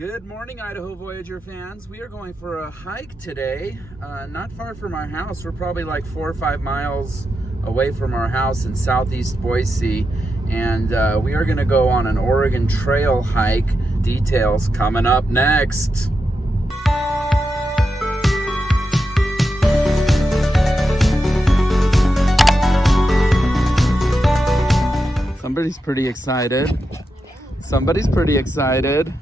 Good morning, Idaho Voyager fans. We are going for a hike today, not far from our house. We're probably like 4 or 5 miles away from our house in Southeast Boise, and we are going to go on an Oregon Trail hike. Details coming up next. Somebody's pretty excited. Somebody's pretty excited.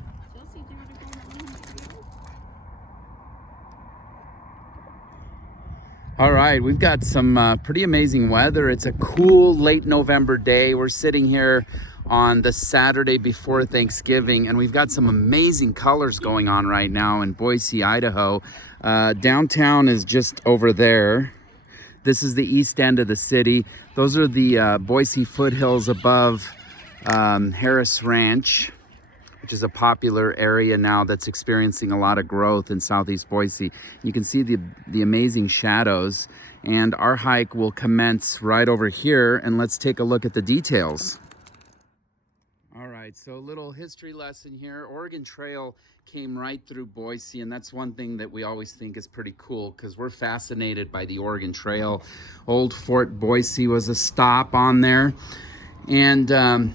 All right, we've got some pretty amazing weather. It's a cool late November day. We're sitting here on the Saturday before Thanksgiving, and we've got some amazing colors going on right now in Boise, Idaho. Downtown is just over there. This is the east end of the city. Those are the Boise foothills above Harris Ranch, which is a popular area now that's experiencing a lot of growth in Southeast Boise. You can see the amazing shadows, and our hike will commence right over here, and let's take a look at the details. All right, so a little history lesson here. Oregon Trail came right through Boise, and that's one thing that we always think is pretty cool because we're fascinated by the Oregon Trail. Old Fort Boise was a stop on there, and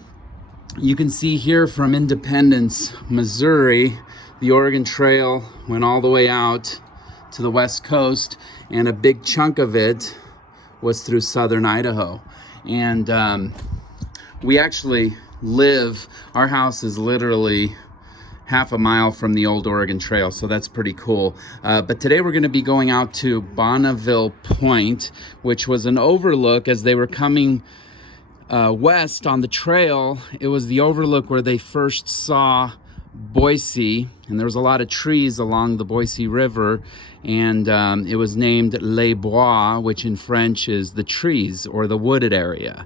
you can see here from Independence, Missouri, the Oregon Trail went all the way out to the west coast, and a big chunk of it was through southern Idaho. And we actually live, our house is literally half a mile from the old Oregon Trail, so that's pretty cool. But today we're going to be going out to Bonneville Point, which was an overlook as they were coming west on the trail. It was the overlook where they first saw Boise, and there was a lot of trees along the Boise River, and it was named Les Bois, which in French is the trees or the wooded area.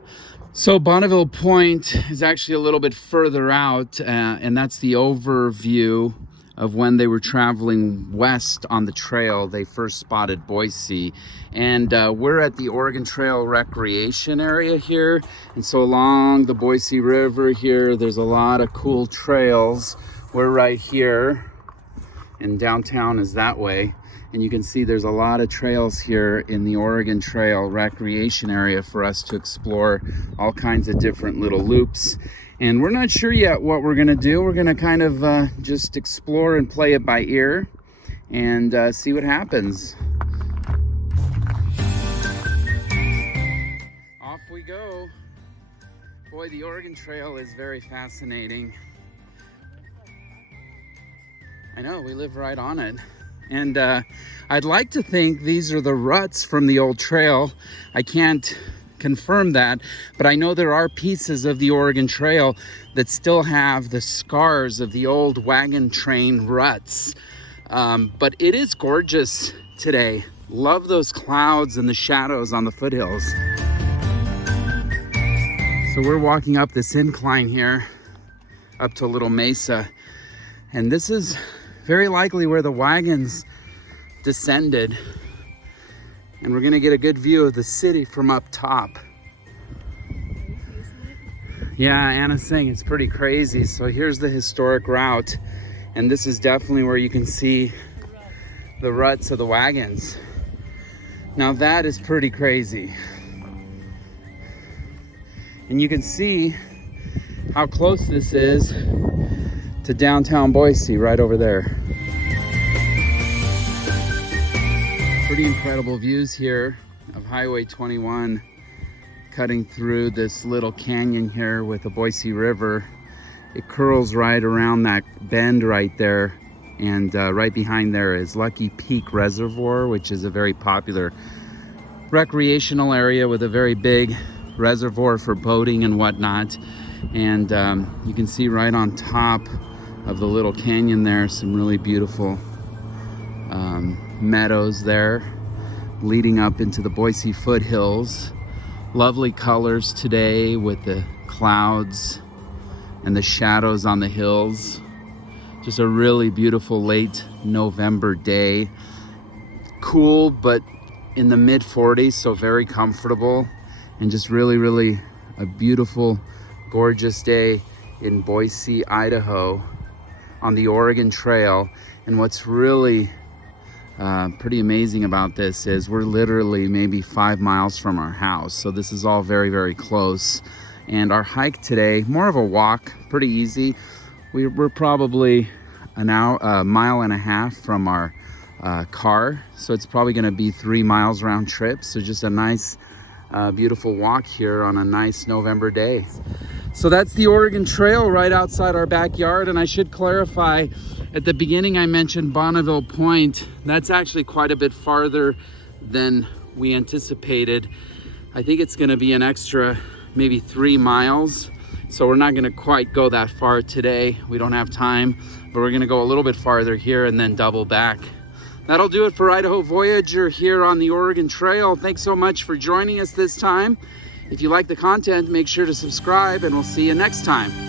So Bonneville Point is actually a little bit further out, and that's the overview of when they were traveling west on the trail. They first spotted Boise, and we're at the Oregon Trail Recreation Area here. And so along the Boise River here, there's a lot of cool trails. We're right here, and downtown is that way. And you can see there's a lot of trails here in the Oregon Trail Recreation Area for us to explore, all kinds of different little loops. And we're not sure yet what we're going to do. We're going to kind of just explore and play it by ear and see what happens. Off we go. Boy, the Oregon Trail is very fascinating. I know, we live right on it. And I'd like to think these are the ruts from the old trail. I can't confirm that, but I know there are pieces of the Oregon Trail that still have the scars of the old wagon train ruts. But it is gorgeous today. Love those clouds and the shadows on the foothills. So we're walking up this incline here, up to a little mesa, and this is very likely where the wagons descended. And we're gonna get a good view of the city from up top. Yeah, Anna's saying it's pretty crazy. So here's the historic route. And this is definitely where you can see the ruts of the wagons. Now that is pretty crazy. And you can see how close this is to downtown Boise right over there. Pretty incredible views here of Highway 21 cutting through this little canyon here with the Boise River. It curls right around that bend right there, and right behind there is Lucky Peak Reservoir, which is a very popular recreational area with a very big reservoir for boating and whatnot. And you can see right on top of the little canyon there some really beautiful meadows there leading up into the Boise foothills. Lovely colors today with the clouds and the shadows on the hills. Just a really beautiful late November day. Cool, but in the mid 40s, so very comfortable, and just really a beautiful, gorgeous day in Boise, Idaho. on the Oregon Trail. And what's really pretty amazing about this is we're literally maybe 5 miles from our house. So this is all very, very close. And our hike today, more of a walk, pretty easy. We're probably a mile and a half from our car. So it's probably gonna be 3 miles round trip. So just a nice, beautiful walk here on a nice November day. So that's the Oregon Trail right outside our backyard. And I should clarify, at the beginning I mentioned Bonneville Point. That's actually quite a bit farther than we anticipated. I think it's gonna be an extra maybe 3 miles. So we're not gonna quite go that far today. We don't have time, but we're gonna go a little bit farther here and then double back. That'll do it for Idaho Voyager here on the Oregon Trail. Thanks so much for joining us this time. If you like the content, make sure to subscribe, and we'll see you next time.